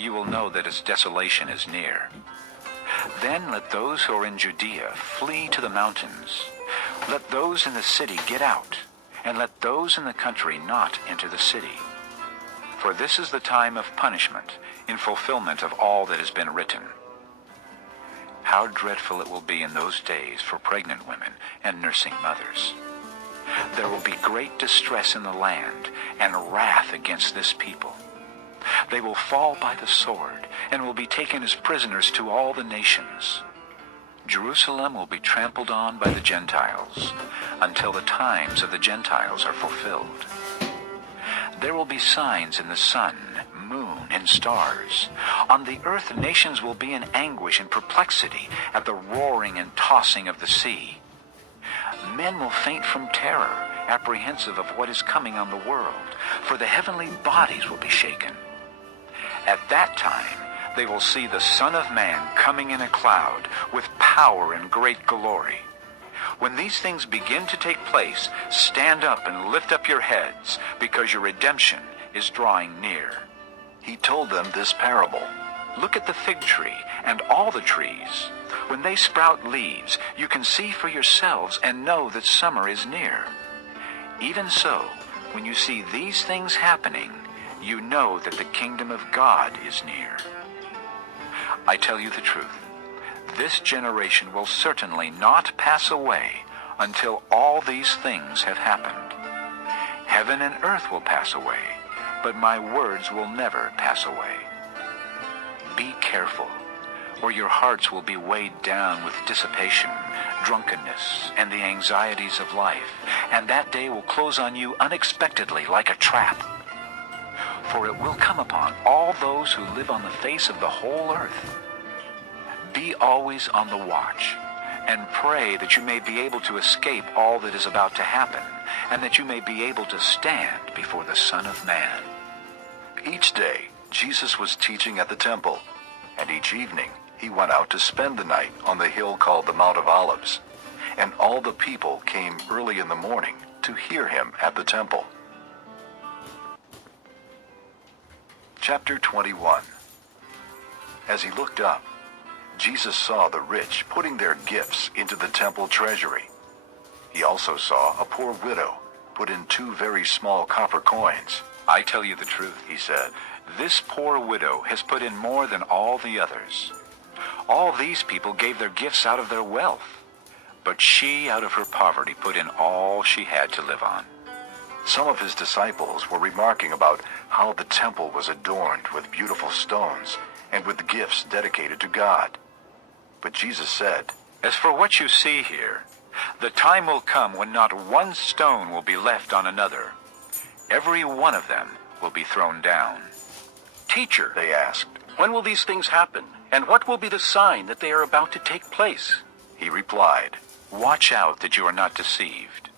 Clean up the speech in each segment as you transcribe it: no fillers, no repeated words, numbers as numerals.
you will know that its desolation is near. Then let those who are in Judea flee to the mountains. Let those in the city get out, and let those in the country not enter the city. For this is the time of punishment, in fulfillment of all that has been written. How dreadful it will be in those days for pregnant women and nursing mothers. There will be great distress in the land, and wrath against this people. They will fall by the sword, and will be taken as prisoners to all the nations. Jerusalem will be trampled on by the Gentiles, until the times of the Gentiles are fulfilled. There will be signs in the sun, moon, and stars. On the earth nations will be in anguish and perplexity at the roaring and tossing of the sea. Men will faint from terror, apprehensive of what is coming on the world, for the heavenly bodies will be shaken. At that time they will see the Son of Man coming in a cloud with power and great glory. When these things begin to take place, stand up and lift up your heads, because your redemption is drawing near. He told them this parable. Look at the fig tree and all the trees. When they sprout leaves, you can see for yourselves and know that summer is near. Even so, when you see these things happening, you know that the kingdom of God is near. I tell you the truth. This generation will certainly not pass away until all these things have happened. Heaven and earth will pass away, but my words will never pass away. Be careful, or your hearts will be weighed down with dissipation, drunkenness, and the anxieties of life, and that day will close on you unexpectedly like a trap. For it will come upon all those who live on the face of the whole earth. Be always on the watch, and pray that you may be able to escape all that is about to happen, and that you may be able to stand before the Son of Man. Each day, Jesus was teaching at the temple, and each evening he went out to spend the night on the hill called the Mount of Olives, and all the people came early in the morning to hear him at the temple. Chapter 21. As he looked up, Jesus saw the rich putting their gifts into the temple treasury. He also saw a poor widow put in 2 very small copper coins. I tell you the truth, he said, this poor widow has put in more than all the others. All these people gave their gifts out of their wealth, but she out of her poverty put in all she had to live on. Some of his disciples were remarking about how the temple was adorned with beautiful stones and with gifts dedicated to God. But Jesus said, As for what you see here, the time will come when not one stone will be left on another. Every one of them will be thrown down. Teacher, they asked, when will these things happen? And what will be the sign that they are about to take place? He replied, Watch out that you are not deceived.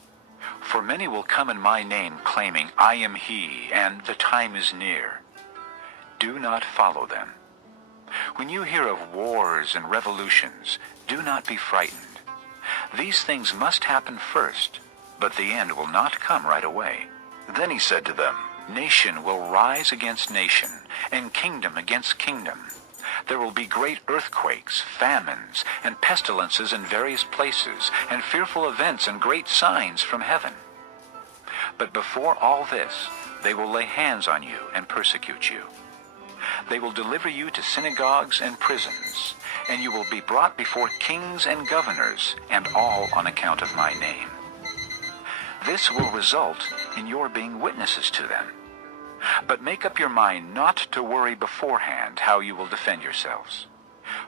For many will come in my name, claiming, I am he, and the time is near. Do not follow them. When you hear of wars and revolutions, do not be frightened. These things must happen first, but the end will not come right away. Then he said to them, Nation will rise against nation, and kingdom against kingdom. There will be great earthquakes, famines, and pestilences in various places, and fearful events and great signs from heaven. But before all this, they will lay hands on you and persecute you. They will deliver you to synagogues and prisons, and you will be brought before kings and governors, and all on account of my name. This will result in your being witnesses to them. But make up your mind not to worry beforehand how you will defend yourselves.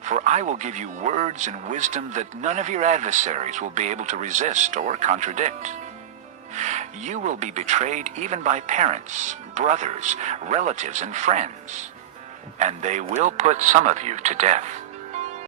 For I will give you words and wisdom that none of your adversaries will be able to resist or contradict. You will be betrayed even by parents, brothers, relatives, and friends, and they will put some of you to death.